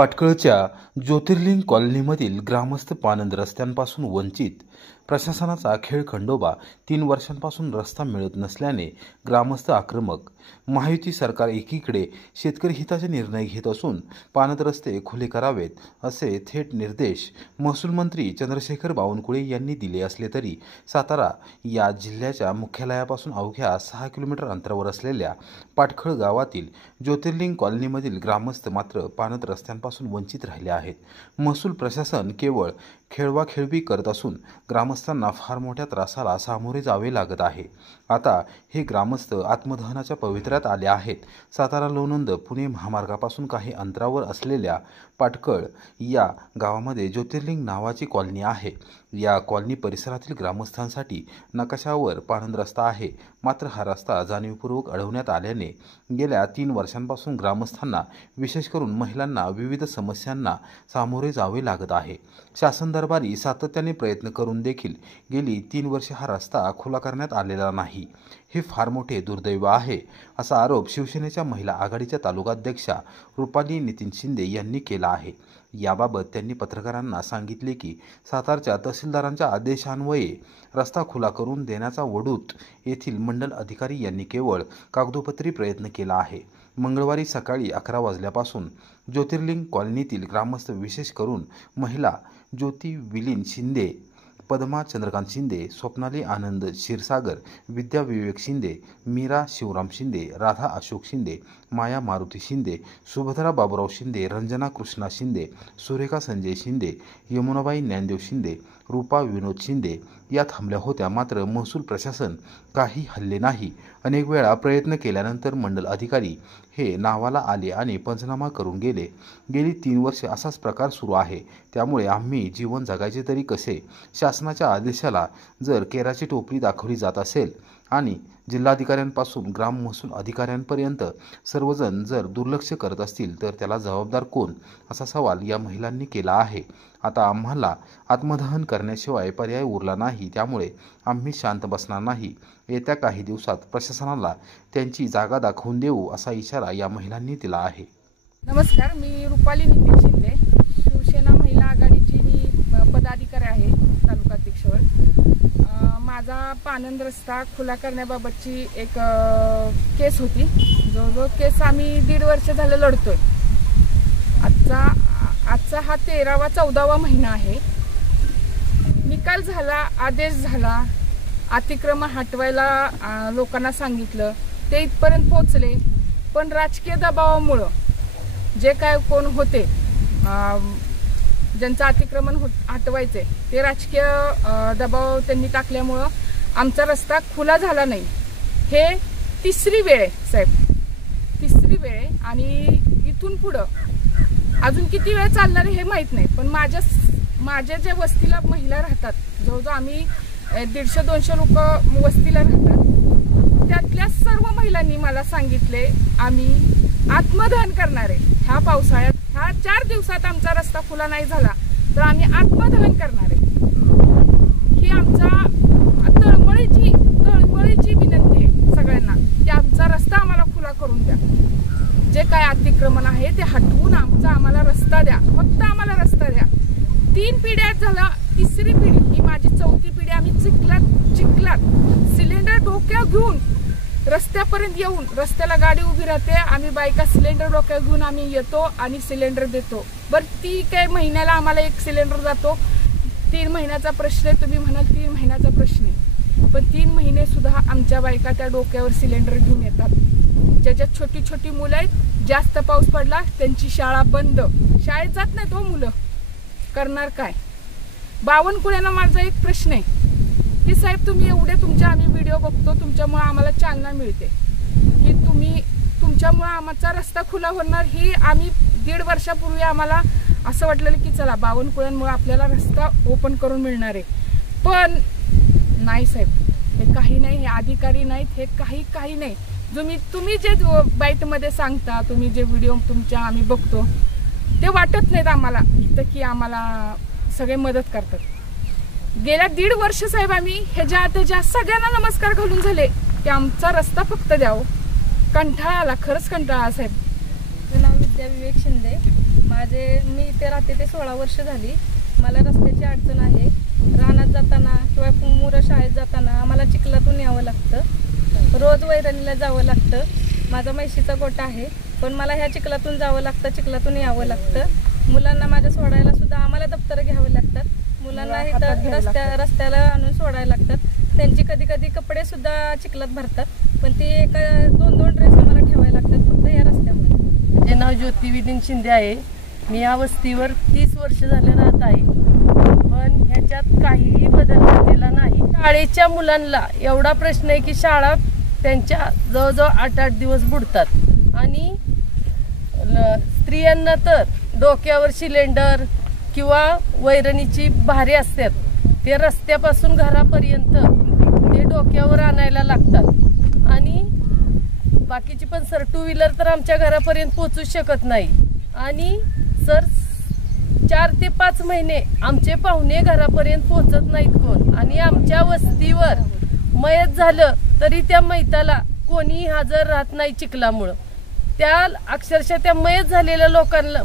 पाटकळच्या ज्योतिर्लिंग कॉलनीमधील ग्रामस्थ पानंद रस्त्यांपासून वंचित। प्रशासनाचा खेळखंडोबा। 3 वर्षांपासून रस्ता मिळत नसल्याने ग्रामस्थ आक्रमक। महायुती सरकार एकीकडे शेतकरी हिताचे निर्णय घेत असून पानंद रस्ते खुले करावेत असे थेट निर्देश महसूल मंत्री चंद्रशेखर बावनकुळे यांनी दिले असले तरी सातारा या जिल्ह्याच्या मुख्यालयापासून अवघ्या 6 किलोमीटर अंतरावर असलेल्या पाटखळ गावातील ज्योतिर्लिंग कॉलनीमधील ग्रामस्थ मात्र पानंद रस्त्यांपासून वंचित राहिले आहेत। महसूल प्रशासन केवळ खेळवाखेळवी करत असून ग्रामस्थांना फार मोठ्या त्रासाला सामोरे जावे लागत आहे। आता हे ग्रामस्थ आत्मदहनाच्या पवित्र्यात आले आहेत। सातारा लोणंद पुणे महामार्गापासून काही अंतरावर असलेल्या पाटकळ या गावामध्ये ज्योतिर्लिंग नावाची कॉलनी आहे। या कॉलनी परिसरातील ग्रामस्थांसाठी नकाशावर पानंद रस्ता आहे, मात्र हा रस्ता जाणीवपूर्वक अडवण्यात आल्याने गेल्या 3 वर्षांपासून ग्रामस्थांना विशेष करून महिलांना विविध समस्यांना सामोरे जावे लागत आहे। शासन दरबारी सातत्याने प्रयत्न करून देखील गेली 3 वर्षे हा रस्ता खुला करण्यात आलेला नाही। हे फार मोठे दुर्दैव आहे असा आरोप शिवसेनेच्या महिला आघाडीच्या तालुकाध्यक्षा रुपाली नितीन शिंदे यांनी केला आहे। याबाबत त्यांनी पत्रकारांना सांगितले की सातारच्या तहसीलदारांच्या आदेशान्वये रस्ता खुला करून देण्याचा वडूत येथील मंडल अधिकारी यांनी केवळ कागदोपत्री प्रयत्न केला आहे। मंगळवारी सकाळी 11 वाजल्यापासून ज्योतिर्लिंग कॉलनीतील ग्रामस्थ विशेष करून महिला ज्योती विलीन शिंदे, पद्मा चंद्रकांत शिंदे, स्वप्नाली आनंद क्षीरसागर, विद्या विवेक शिंदे, मीरा शिवराम शिंदे, राधा अशोक शिंदे, माया मारुती शिंदे, सुभद्रा बाबुराव शिंदे, रंजना कृष्णा शिंदे, सुरेखा संजय शिंदे, यमुनाबाई ज्ञानदेव शिंदे, रूपा विनोद शिंदे या थांबल्या होत्या। मात्र महसूल प्रशासन काही हल्ले नाही। अनेक वेळा प्रयत्न केल्यानंतर मंडल अधिकारी हे नावाला आले आणि पंचनामा करून गेले। गेली 3 वर्षे असाच प्रकार सुरू आहे। त्यामुळे आम्ही जीवन जगायचे तरी कसे? शासनाच्या आदेशाला जर केराची टोपली दाखवली जात असेल आणि जिल्हाधिकाऱ्यांपासून ग्राम महसूल अधिकाऱ्यांपर्यंत सर्वजण जर दुर्लक्ष करत असतील तर त्याला जबाबदार कोण, असा सवाल या महिलांनी केला आहे। आता आम्हाला आत्मदहन करण्याशिवाय पर्याय उरला नाही, त्यामुळे आम्ही शांत बसणार नाही। येत्या काही दिवसात प्रशासनाला त्यांची जागा दाखवून देऊ असा इशारा या महिलांनी दिला आहे। नमस्कार, मी रुपाली नितीन शिंदे, शिवसेना महिला आघाडीची मी पदाधिकारी आहे तालुकाध्यक्षवर। माझा पानंद रस्ता खुला करण्याबाबतची एक केस होती। जो केस आम्ही 1.5 वर्ष झालं लढतोय। आजचा हा 13वा 14वा महिना आहे। निकाल झाला, आदेश झाला, अतिक्रमण हटवायला लोकांना सांगितलं, ते इथपर्यंत पोहोचले। पण राजकीय दबावामुळे जे काय कोण होते ज्यांचं अतिक्रमण हटवायचे ते राजकीय दबाव त्यांनी टाकल्यामुळं आमचा रस्ता खुला झाला नाही। हे 3री वेळ आहे साहेब, 3री वेळ आहे। आणि इथून पुढं अजून किती वेळ चालणार हे माहीत नाही। पण माझ्या ज्या वस्तीला महिला राहतात, जवळजवळ आम्ही 150-200 लोक वस्तीला राहतात, त्यातल्या सर्व महिलांनी मला सांगितले आम्ही आत्मदहन करणार आहे। ह्या पावसाळ्यात, ह्या 4 दिवसात आमचा रस्ता खुला नाही झाला तर आम्ही आत्मदहन करणार आहे। ही आमचा तळमळीची विनंती आहे सगळ्यांना की आमचा रस्ता आम्हाला खुला करून द्या। जे काय अतिक्रमण आहे ते हटवून आम्हाला रस्ता द्या, फक्त आम्हाला रस्ता द्या। 3 पिढ्या झाला, 3री पिढी, ही माझी 4थी पिढी। आम्ही चिखलात सिलेंडर डोक्यावर घेऊन रस्त्यापर्यंत येऊन, रस्त्याला गाडी उभी राहते, आम्ही बायका सिलेंडर डोक्यावर घेऊन आम्ही येतो आणि सिलेंडर देतो। बरं, ती काय महिन्याला आम्हाला 1 सिलेंडर जातो। 3 महिन्याचा प्रश्न आहे, तुम्ही म्हणाल 3 महिन्याचा प्रश्न आहे, पण 3 महिने सुद्धा आमच्या बायका त्या डोक्यावर सिलेंडर घेऊन येतात। ज्याच्यात छोटी छोटी मुलं आहेत, जास्त पाऊस पडला त्यांची शाळा बंद, शाळेत जात नाहीत हो मुलं, करणार काय? बावनकुळ्यांना माझा एक प्रश्न आहे की साहेब, तुम्ही एवढे आम्ही व्हिडिओ बघतो, तुमच्यामुळे आम्हाला चालना मिळते की तुमच्यामुळे आमचा रस्ता खुला होणार। ही आम्ही 1.5 वर्षापूर्वी आम्हाला असं वाटलेलं की चला बावनकुळ्यांमुळे आपल्याला रस्ता ओपन करून मिळणार आहे, पण नाही साहेब, हे काही नाही। हे अधिकारी नाहीत, हे काही नाही। तुम्ही जे बाईटमध्ये सांगता, तुम्ही जे व्हिडिओ तुमच्या आम्ही बघतो, ते वाटत नाहीत आम्हाला इथं की आम्हाला सगळे मदत करतात। गेल्या 1.5 वर्ष साहेब आम्ही ह्याच्या सगळ्यांना नमस्कार घालून झाले की आमचा रस्ता फक्त द्यावं। कंटाळा आला, खरंच कंटाळा साहेब। माझं नाव विद्या विवेक शिंदे, मी इथे राहते ते 16 वर्ष झाली. मला रस्त्याची अडचण आहे. रानात जाताना किंवा मुलं शाळेत जाताना आम्हाला चिखलातून यावं लागतं. रोज वैरणीला जावं लागतं. माझा म्हैशीचा गोठा आहे, पण मला ह्या चिखलातून जावं लागतं, चिखलातून यावं लागतं. मुलांना माझ्या सोडायला सुद्धा आम्हाला दप्तरं घ्यावे लागतात. मुलांना इथं रस्त्याला आणून सोडायला लागतात. त्यांची कधी कधी कपडे सुद्धा चिखलात भरतात, पण ते 2-2 ड्रेस आम्हाला ठेवायला लागतात फक्त या रस्त्यामुळे. माझे नाव ज्योती विदिन शिंदे आहे. मी या वस्तीवर 30 वर्ष झाले राहत आहे, पण ह्याच्यात काहीही बदल झालेला नाही. शाळेच्या मुलांना एवढा प्रश्न आहे की शाळा त्यांच्या जवळजवळ 8-8 दिवस बुडतात आणि स्त्रियांना तर डोक्यावर सिलेंडर किंवा वैरणीची भारे असतात, ते रस्त्यापासून घरापर्यंत ते डोक्यावर आणायला लागतात. आणि बाकीची पण सर 2 व्हीलर तर आमच्या घरापर्यंत पोहोचू शकत नाही. आणि सर 4 ते 5 महिने आमचे पाहुणे घरापर्यंत पोहोचत नाहीत कोण. आणि आमच्या वस्तीवर मयत झालं तरी त्या मैताला कोणी हजर राहत नाही चिखलामुळं. त्या अक्षरशः त्या मयत झालेल्या लोकांना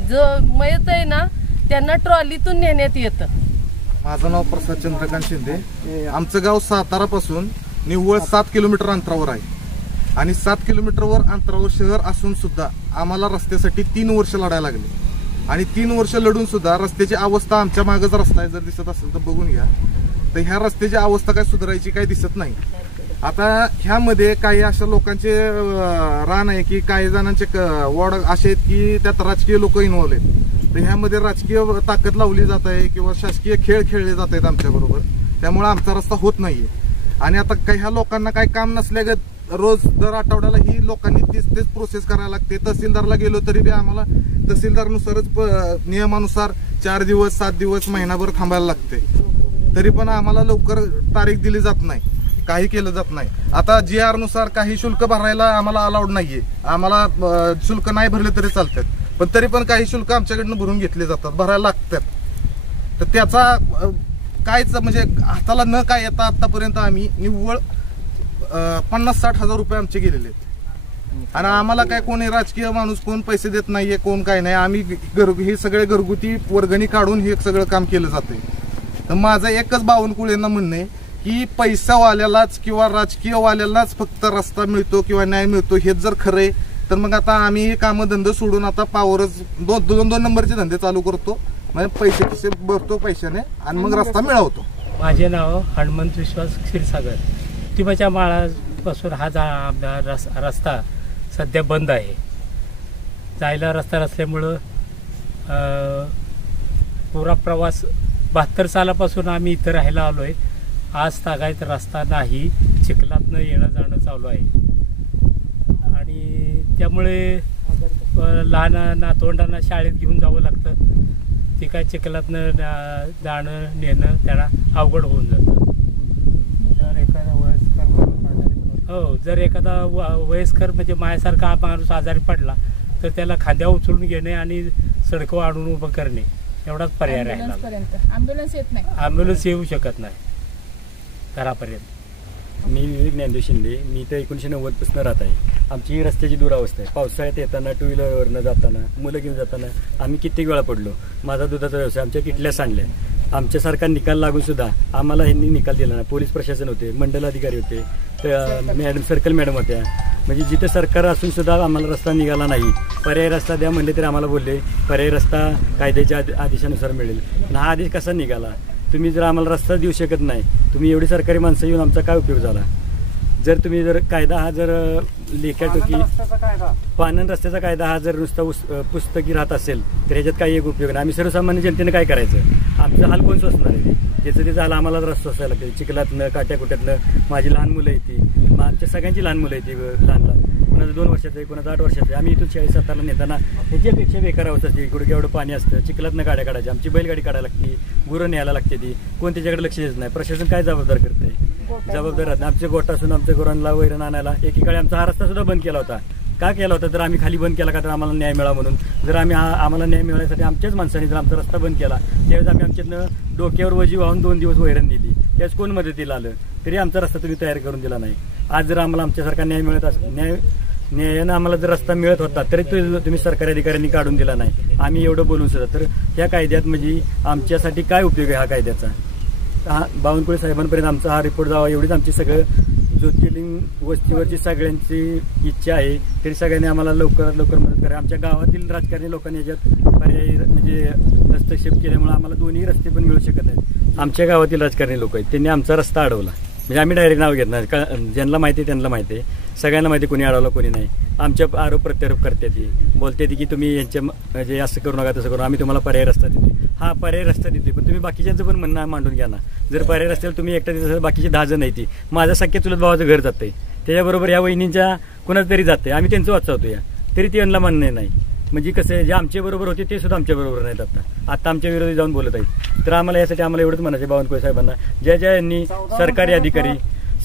जो मयत आहे ना त्यांना ट्रॉलीतून नेण्यात येतं. माझं नाव प्रसाद चंद्रकांत शिंदे. आमचं गाव सातारापासून निव्वळ 7 किलोमीटर अंतरावर आहे आणि 7 किलोमीटरवर अंतरावर शहर असून सुद्धा आम्हाला रस्त्यासाठी 3 वर्ष लढायला लागले. आणि 3 वर्ष लढून सुद्धा रस्त्याची अवस्था, आमच्या मागच रस्ता आहे, जर दिसत असेल तर बघून घ्या, तर ह्या रस्त्याची अवस्था काय सुधारायची काय दिसत नाही. आता ह्यामध्ये काही अशा लोकांचे रान आहे की काही जणांचे वॉर्ड असे आहेत की त्यात राजकीय लोक इन्व्हॉल्व आहेत. तर ह्यामध्ये राजकीय ताकद लावली जात आहे किंवा शासकीय खेळ खेळले जात आहेत आमच्याबरोबर, त्यामुळे आमचा रस्ता होत नाहीये. आणि आता काही ह्या लोकांना काही काम नसल्यागत रोज दर आठवड्याला ही लोकांनी तेच प्रोसेस करायला लागते. तहसीलदारला गेलो तरी बी आम्हाला तहसीलदारनुसारच नियमानुसार 4 दिवस 7 दिवस महिनाभर थांबायला लागते, तरी पण आम्हाला लवकर तारीख दिली जात नाही, काही केलं जात नाही. आता GR नुसार काही शुल्क भरायला आम्हाला अलाउड नाहीये. आम्हाला शुल्क नाही भरले तरी चालतात, पण तरी पण काही शुल्क आमच्याकडनं भरून घेतले जातात, भरायला लागतात. तर त्याचा कायच म्हणजे हाताला न काय येता आतापर्यंत आम्ही निव्वळ 50-60 हजार रुपये आमचे गेलेले आहेत. आणि आम्हाला काय कोणी राजकीय माणूस कोण पैसे देत नाहीये, कोण काय नाही. आम्ही हे सगळे घरगुती वर्गणी काढून हे सगळं काम केलं जाते. तर माझं एकच बावनकुळेंना म्हणणं आहे की पैसावाल्यालाच किंवा राजकीयवाल्यालाच फक्त रस्ता मिळतो किंवा न्याय मिळतो हेच जर खरंय तर मग आता आम्ही हे कामधंदे सोडून आता पावरच 2 नंबरचे धंदे चालू करतो. म्हणजे पैसे कसे भरतो पैशाने आणि मग रस्ता मिळवतो. माझे नाव हनुमंत विश्वास क्षीरसागर. तिबाच्या माळापासून हा रस्ता सध्या बंद आहे. जायला रस्ता नसल्यामुळं पुरा प्रवास 72 सालापासून आम्ही इथं राहायला आलो आहे. आज तागायत रस्ता नाही, चिखलातनं येणं जाणं चालू आहे. आणि त्यामुळे लहान नातवंडांना शाळेत घेऊन जावं लागतं. ते काय चिखलातनं जाणं नेणं त्यांना अवघड होऊन जातं. जर एखादा वयस्कर म्हणजे माझ्यासारखा माणूस आजारी पडला तर त्याला खांद्यावर उचलून घेणे आणि सडकं आणून उभं करणे एवढाच पर्याय राहिला. ॲम्ब्युलन्स येत नाही, ॲम्ब्युलन्स येऊ शकत नाही घरापर्यंत. मी विवेक ज्ञानदेव शिंदे. मी इथं 1990 पासून राहत आहे. आमची ही रस्त्याची दुरावस्था आहे. पावसाळ्यात येताना 2 व्हीलरवरनं जाताना मुलं घेऊन जाताना आम्ही कित्येक वेळा पडलो. माझा दुधाचा व्यवसाय, आमच्या किटल्या सांडल्या. आमच्यासारखा निकाल लागून सुद्धा आम्हाला ह्यांनी निकाल दिला नाही. पोलीस प्रशासन होते, मंडल अधिकारी होते, मॅडम सर्कल मॅडम होत्या. म्हणजे जिथे सरकार असून सुद्धा आम्हाला रस्ता निघाला नाही. पर्यायी रस्ता द्या म्हणले तरी आम्हाला बोलले पर्यायी रस्ता कायद्याच्या आदेशानुसार मिळेल. पण हा आदेश कसा निघाला? तुम्ही जर आम्हाला रस्ता देऊ शकत नाही, तुम्ही एवढी सरकारी माणसं येऊन आमचा काय उपयोग झाला? जर तुम्ही जर कायदा हा जर लेख्याटोकी पानन रस्त्याचा कायदा हा जर नुसता पुस्तकी राहत असेल तर ह्याच्यात काही एक उपयोग नाही. आम्ही सर्वसामान्य जनतेने काय करायचं? आमचं हाल कोण सोसणार आहे? ज्याचं ते झालं आम्हाला रस्ता सोसायला लागते. चिखलातनं काट्याकुट्यातनं माझी लहान मुलं येते, आमच्या सगळ्यांची लहान मुलं येते, लहान कोणाचं 2 वर्षाचं आहे, कोणाचं 8 वर्षाचं आहे. आम्ही इथून 40-70 नेताना ह्याच्यापेक्षा बेकार अवस्था असते. इकडे एवढं पाणी असतं, चिखलातनं गाड्या काढायच्या, आमची बैलगाडी काढायला लागते, गुरं न्यायला लागते. ती कोण त्याच्याकडे लक्ष देत नाही. प्रशासन काय जबाबदार करते? जबाबदार राहत. आमचे गोठा असून आमच्या गुरांना वैरण आणायला एकीकडे आमचा हा रस्ता सुद्धा बंद केला होता. का केला होता? तर आम्ही खाली बंद केला का तर आम्हाला न्याय मिळावा म्हणून. जर आम्हाला न्याय मिळवण्यासाठी आमच्याच माणसांनी जर आमचा रस्ता बंद केला त्यावेळेस आम्ही आमच्यातनं डोक्यावर वजी वाहून 2 दिवस वैरण दिली, त्यावेळेस कोण मदतीला आलं तरी आमचा रस्ता तुम्ही तयार करून दिला नाही. आज जर आम्हाला आमच्यासारखा न्याय न्यायानं आम्हाला जर रस्ता मिळत होता तरी तुम्ही सरकारी अधिकाऱ्यांनी काढून दिला नाही, आम्ही एवढं बोलून सुद्धा, तर ह्या कायद्यात म्हणजे आमच्यासाठी काय उपयोग आहे हा कायद्याचा? बावनकुळे साहेबांपर्यंत आमचा हा रिपोर्ट जावा एवढीच आमची सगळं ज्योतिर्लिंग वस्तीवरची सगळ्यांची इच्छा आहे. तरी सगळ्यांनी आम्हाला लवकरात लवकर मदत करा. आमच्या गावातील राजकारणी लोकांनी याच्यात पर्यायी म्हणजे हस्तक्षेप केल्यामुळे आम्हाला दोन्ही रस्ते पण मिळू शकत नाहीत. आमच्या गावातील राजकारणी लोक आहेत त्यांनी आमचा रस्ता अडवला, म्हणजे आम्ही डायरेक्ट नाव घेत नाही, ज्यांना माहिती आहे त्यांना माहिती आहे, सगळ्यांना माहिती कोणी अडवलं कोणी नाही. आमच्या आरोप प्रत्यारोप करते ती बोलते ती की तुम्ही यांच्या म्हणजे असं करू नका तसं करू, आम्ही तुम्हाला पर्याय रस्ता देतो. हा पर्याय रस्ता देतोय, पण तुम्ही बाकीच्यांचं पण म्हणणं मांडून घ्या ना. जर पर्याय रस्त्याला तुम्ही एकटा देत असाल, बाकीचे 10 जण नाही ती, माझ्या सख्या चुलत भावाचं घर जातंय, त्याच्याबरोबर या वहिनींच्या कुणाच तरी जाते, आम्ही त्यांचं वाचवतो या, तरी ते यांना म्हणणं नाही. म्हणजे कसं आहे, जे आमच्या बरोबर होते ते सुद्धा आमच्या बरोबर नाहीत, आता आमच्या विरोधी जाऊन बोलत आहेत. तर आम्हाला यासाठी आम्हाला एवढंच म्हणायचं बावनकुळे साहेबांना, ज्या यांनी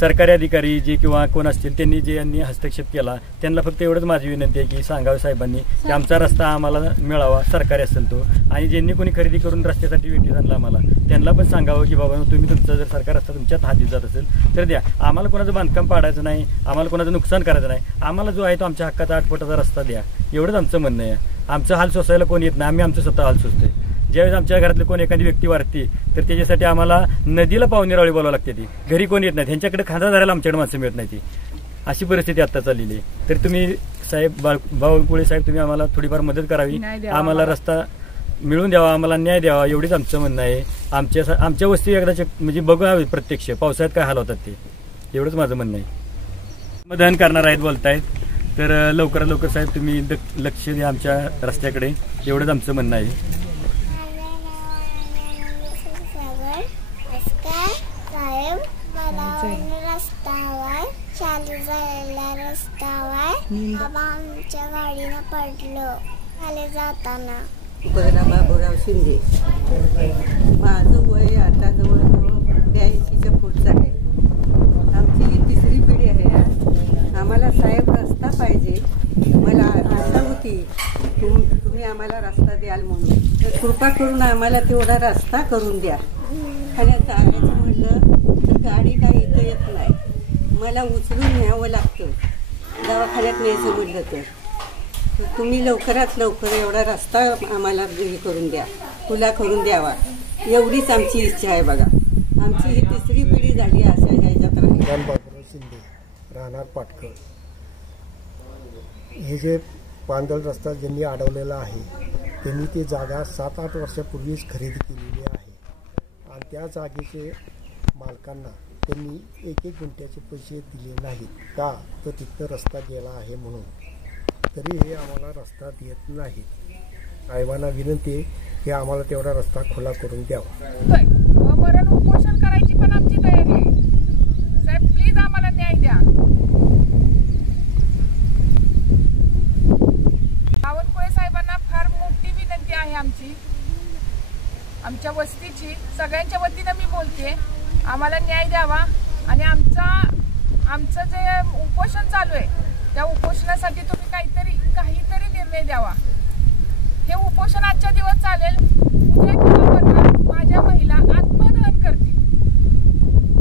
सरकारी अधिकारी जे किंवा कोण असतील त्यांनी जे यांनी हस्तक्षेप केला त्यांना फक्त एवढंच माझी विनंती आहे की सांगावं साहेबांनी की आमचा रस्ता आम्हाला मिळावा, सरकारी असेल तो, आणि ज्यांनी कोणी खरेदी करून रस्त्यासाठी वेटीस आणला आम्हाला त्यांना पण सांगावं की बाबा तुम्ही तुमचा जर सरकार रस्ता तुमच्यात हाती जात असेल तर द्या, आम्हाला कोणाचं बांधकाम पाडायचं नाही, आम्हाला कोणाचं नुकसान करायचं नाही, आम्हाला जो आहे तो आमच्या हक्काचा 8 फुटाचा रस्ता द्या, एवढंच आमचं म्हणणं आहे. आमचं हाल सोसायला कोण येत नाही, आम्ही आमचं स्वतः हाल सोसतोय. ज्यावेळेस आमच्या घरातले कोण एखादी व्यक्ती वारते तर त्याच्यासाठी आम्हाला नदीला पाहुणेरावळी बोलावं लागते, ती घरी कोण येत नाही, त्यांच्याकडे खांदा धरायला आमच्याकडे माणसं मिळत नाही, ती अशी परिस्थिती आता चाललेली आहे. तर तुम्ही साहेब बावनकुळे साहेब तुम्ही आम्हाला थोडीफार मदत करावी, आम्हाला रस्ता मिळून द्यावा, आम्हाला न्याय द्यावा, एवढीच आमचं म्हणणं आहे. आमच्या वस्ती एकदा म्हणजे बघावे प्रत्यक्ष पावसाळ्यात काय हाल होतात ते, एवढंच माझं म्हणणं आहे. मदत करणार आहेत बोलतायत, तर लवकरात लवकर साहेब तुम्ही लक्ष द्या आमच्या रस्त्याकडे, एवढंच आमचं म्हणणं आहे. आमच्या गाडीनं पडलो खाली जाताना. बाबूराव शिंदे, माझं वय आता जवळजवळ 82च्या पुढचं आहे. आमची ही 3री पिढी आहे. आम्हाला साहेब रस्ता पाहिजे. मला आशा होती तुम्ही आम्हाला रस्ता द्याल म्हणून, तर कृपा करून आम्हाला तेवढा रस्ता करून द्या. खाण्यात जाण्याचं म्हटलं तर गाडी काही इथं येत नाही, मला उचलून न्यावं लागतं दवाखान्यात न्यायचं म्हटलं तर तुम्ही लवकरात लवकर एवढा रस्ता आम्हाला हे करून द्या, खुला करून द्यावा, एवढीच आमची इच्छा आहे. बघा आमची ही 3री पिढी झाली अशा ह्याच्यात राहील. बाबूराव शिंदे, राहणार पाटकर. हे जे पांदळ रस्ता ज्यांनी अडवलेला आहे त्यांनी ती जागा 7-8 वर्षापूर्वीच खरेदी केलेली आहे, आणि त्या जागेचे मालकांना त्यांनी 1-1 गुंठ्याचे पैसे दिले नाहीत का, तर तिथं रस्ता गेला आहे म्हणून. तरी हे आम्हाला रस्ता देत नाहीत. साहेबांना विनंती आहे की आम्हाला तेवढा रस्ता खुला करून द्यावा. मरण उपोषण करायची पण आमची तयारी आहे. साहेब प्लीज आम्हाला न्याय द्या. बावनकुळे साहेबांना फार मोठी विनंती आहे आमची, आमच्या वस्तीची, सगळ्यांच्या वतीनं मी बोलते. आम्हाला न्याय द्यावा, आणि आमचं जे उपोषण चालू आहे त्या उपोषणासाठी तुम्ही काहीतरी निर्णय द्यावा. हे उपोषण आजच्या दिवस चालेल, उद्या किंवा परवा माझ्या महिला आत्मदहन करतील.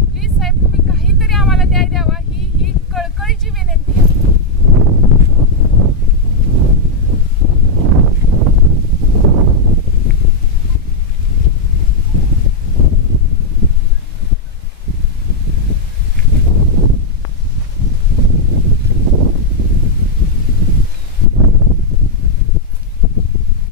प्लीज साहेब तुम्ही काहीतरी आम्हाला न्याय द्यावा, ही कळकळीची विनंती आहे.